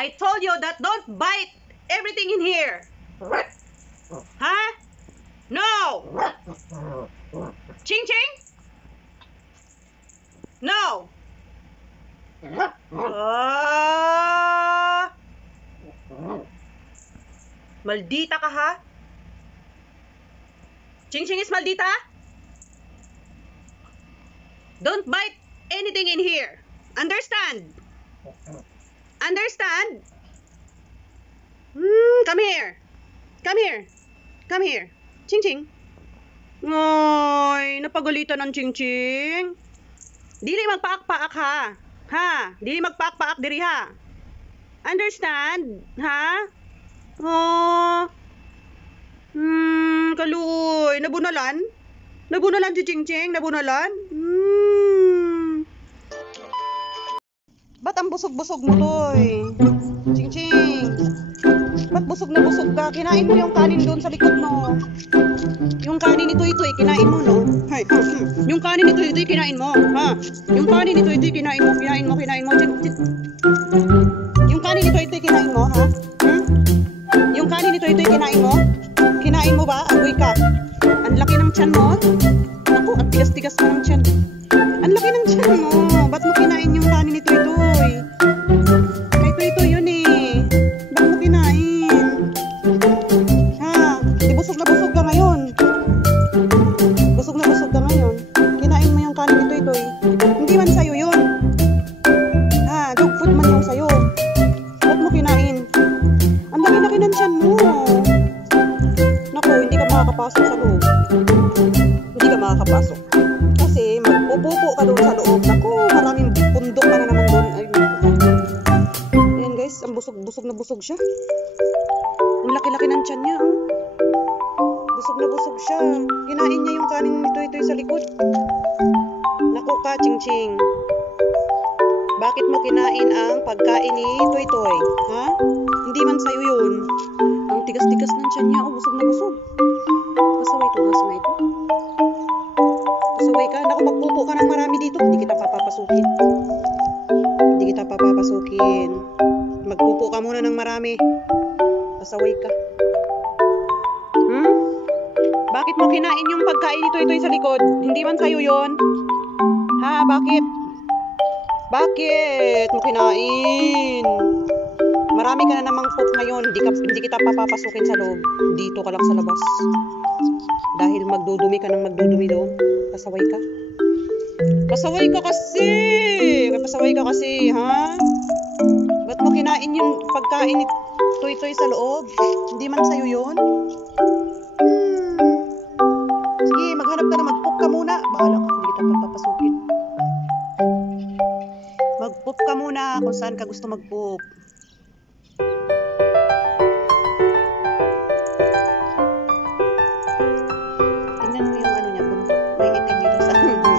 I told you that don't bite everything in here. Huh? No. Ching Ching? No. Maldita ka ha? Ching Ching is maldita? Don't bite anything in here. Understand? Understand? Come here. Come here. Come here. Ching Ching. Ay, napagalitan ng Ching Ching. Dili magpaak-paak ha. Ha? Dili magpaak-paak diri ha. Understand? Ha? Oh. Kaluoy. Nabunalan? Nabunalan si Ching Ching? Nabunalan? Ba't ang busog-busog mo, Toy? Ching Ching. Ba't busog na busog ka? Kinain mo yung kanin doon sa likod mo. Yung kanin ni Toy Toy, kinain mo, no? Hay, yung kanin ni Toy Toy, kinain mo, ha? Yung kanin ni Toy Toy, kinain mo, kinain mo, kinain mo. Yung kanin ni Toy Toy, kinain mo, ha? Yung kanin ni Toy Toy, kinain mo? Kinain mo ba? Agoy ka. Ang laki ng tiyan mo. Naku, ang tigas-tigas mo ng tiyan. Ang laki ng tiyan mo. Ba't mo kinain yung kanin ni Toy Toy? Kay Toy Toy yun eh. Ba't mo kinain? Ha? Di busog na busog ka ngayon. Busog na busog ka ngayon. Kinain mo yung kanin ni Toy Toy. Hindi man sa'yo yun. Ha? Dog food man yung sa'yo. Ba't mo kinain? Ang laki-laki ng tiyan mo. Naku, hindi ka makakapasok sa loob. Hindi ka makakapasok. Kasi magpupupo ka doon sa loob. Naku, maraming pundok ka na naman doon. Ayan guys, ang busog na busog siya. Ang laki-laki ng tiyan niya. Busog na busog siya. Kinain niya yung kanin ni Toy Toy sa likod. Naku ka, Ching Ching. Bakit mo kinain ang pagkain ni Toy Toy? Ha? Hindi man sa'yo yun. Ang tigas-tigas ng tiyan niya. Busog na busog. Pasaway ito, pasaway ito. Pasaway ka. Naku, magpupo ka ng marami dito. Hindi kita papapasukin. Hindi kita papapasukin. Magpupo ka muna ng marami. Pasaway ka. Bakit mo kinain yung pagkain ni Toy Toy sa likod? Hindi man sa'yo yun. Ha? Bakit? Bakit mo kinain? Marami ka na namang poop ngayon. Hindi kita papapasukin sa loob. Dito ka lang sa labas. Dahil magdudumi ka ng magdudumi doon. Pasaway ka. Pasaway ka kasi. Pasaway ka kasi, ha? Ba't mo kinain yung pagkain ni Toy Toy sa loob? Hindi man sa'yo yun. Sige, maghanap ka na. Mag-poop ka muna. Bahala ka. Hindi kita papapasukin. Mag-poop ka muna kung saan ka gusto mag-poop. Tingnan mo yung ano niya, buntot. May itim dito sa dulo.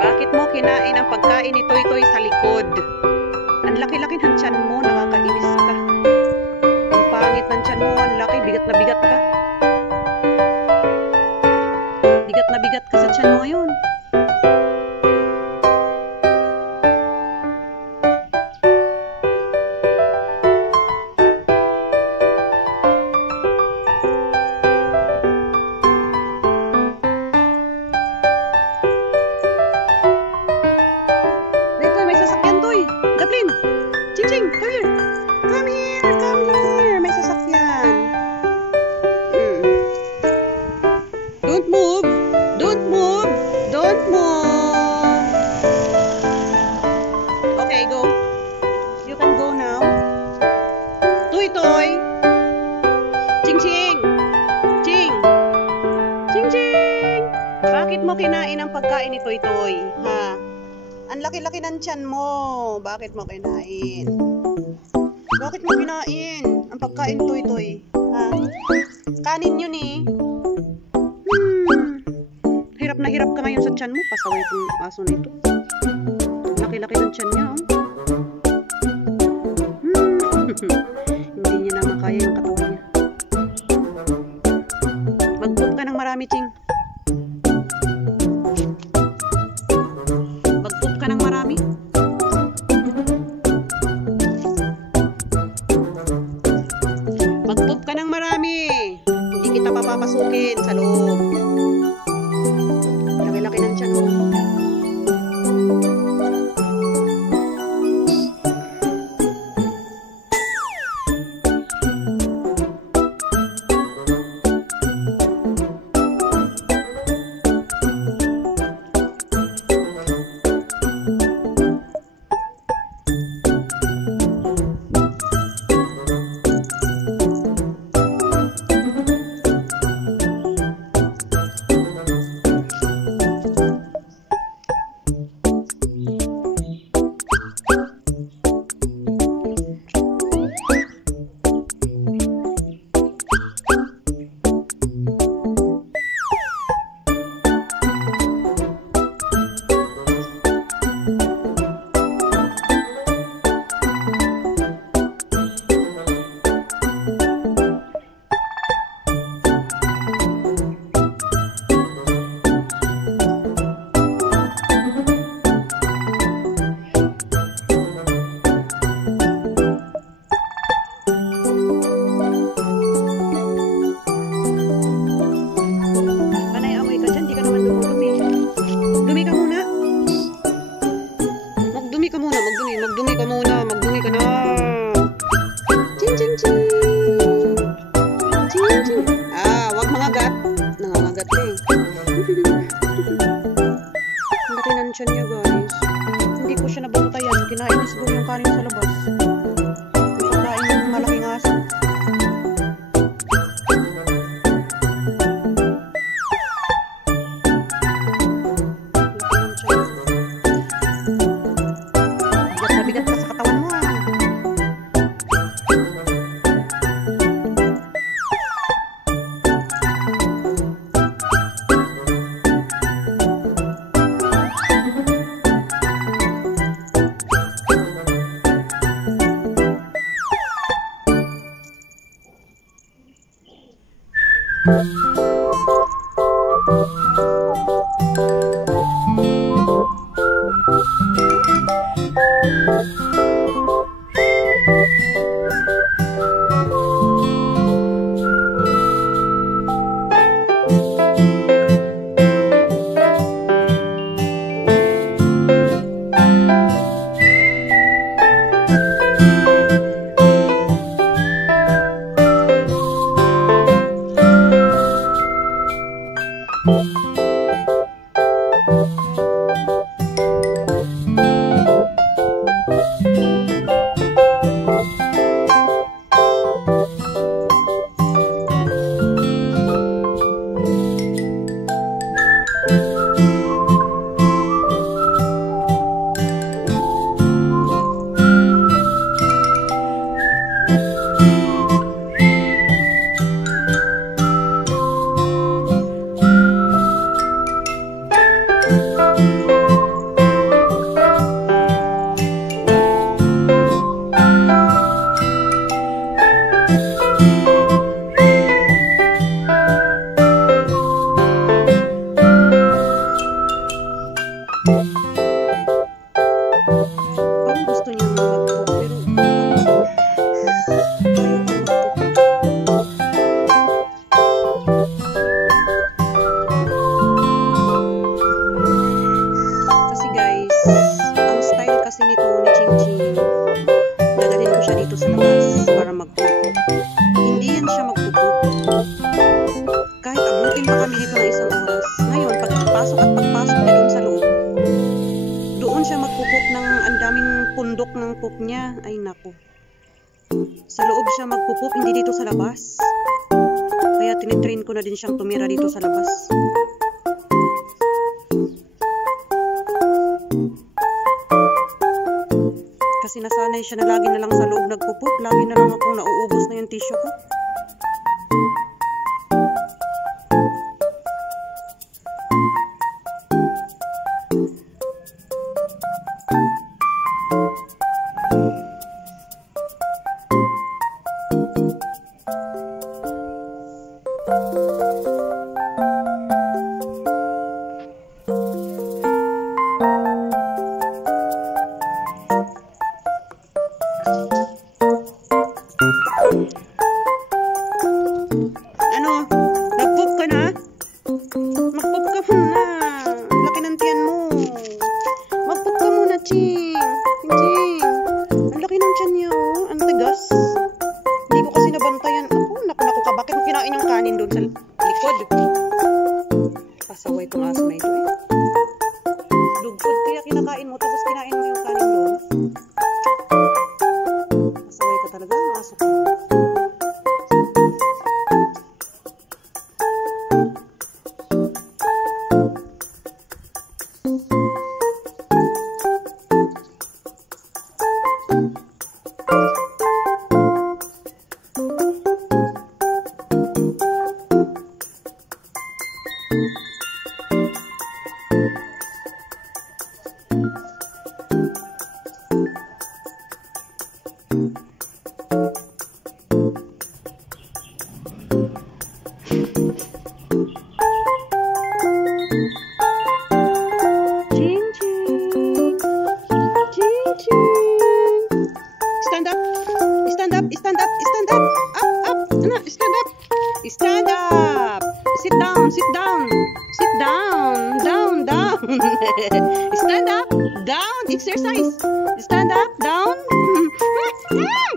Bakit mo kinain ang pagkain ni Toy Toy sa likod? Ang laki-laki ng tiyan mo, nakakainis ka. Ang pangit ng tiyan mo, ang laki, bigat na bigat ka. Bigat na bigat ka sa tiyan mo ngayon. Ching Ching, come here. Come here, come here. May sasakyan. Don't move. Don't move. Don't move. Okay, go. You can go now. Toy Toy. Ching Ching. Ching. Ching Ching. Bakit mo kinain ang pagkain ni Toy Toy? Ha? Ang laki-laki ng tiyan mo. Bakit mo kinain? Bakit mo kinain ang pagkain Toy Toy? Ha? Kanin yun eh. Hirap na hirap ka ngayon sa tiyan mo. Pasaway itong aso na ito. Ang laki-laki ng tiyan niya. Hindi niya na makaya yung katawan niya. Mag-poop ka ng marami, Ching. Mag-poop ka ng marami. papasukin sa loob. Laki-laki ng tiyan mo. Magdumi ka na. Ching, ching, ching. Ching, ching. Wag mangagat. Nangangagat eh. Ang laki ng tiyan niya, guys. Hindi ko siya nabantayan. Kinain niya siguro yung kanin sa labas. Kinain yung malaking aso. Bigat ka sa katawan mo. Pundok ng poop niya. Ay nako. Sa loob siya magpupup, hindi dito sa labas. Kaya tinitrain ko na din siyang tumira dito sa labas. Kasi nasanay siya na lagi na lang sa loob nagpupup. Lagi na lang akong nauubos na yung tissue ko. kinain yung kanin doon sa likod. Pasaway itong aso na ito eh. Dugtod kaya kinakain mo tapos kinain mo yung kanin doon. Pasaway ka talaga ang aso ko. Stand up. Stand up. Stand up. Stand up. Up. Up. Ano? Stand up. Stand up. Sit down. Sit down. Sit down. Down. Down. Stand up. Down. Exercise. Stand up. Down.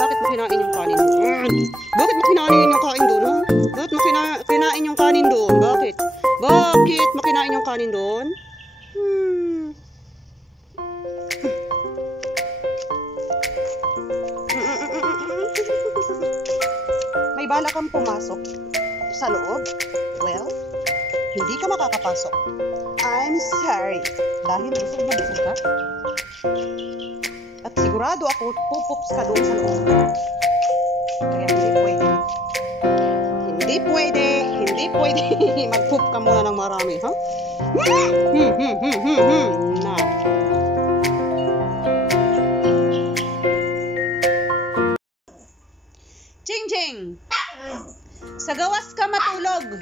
Bakit mo kinain yung kanin doon? Bakit mo kinain yung kain doon? Ha? Bakit mo kinain yung kanin doon? Bakit? Bakit mo kinain yung kanin doon? May bala kang pumasok sa loob? Well, hindi ka makakapasok. I'm sorry. Dahil busog na busog ka. At sigurado ako, pupups ka doon sa loob. Kaya hindi pwede. Hindi pwede. Hindi pwede. Mag-poop ka muna ng marami, ha? Na. Ching Ching! Sa gawas ka matulog.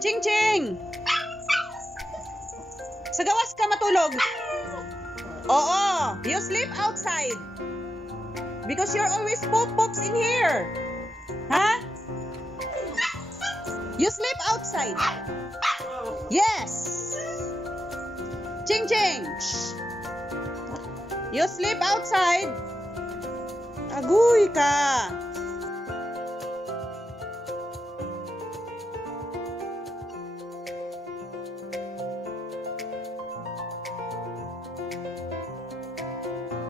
Ching Ching! Sa gawas ka matulog. Oo, you sleep outside. Because you're always poops in here. Huh? You sleep outside. Yes. Ching Ching! You sleep outside. Agoy ka.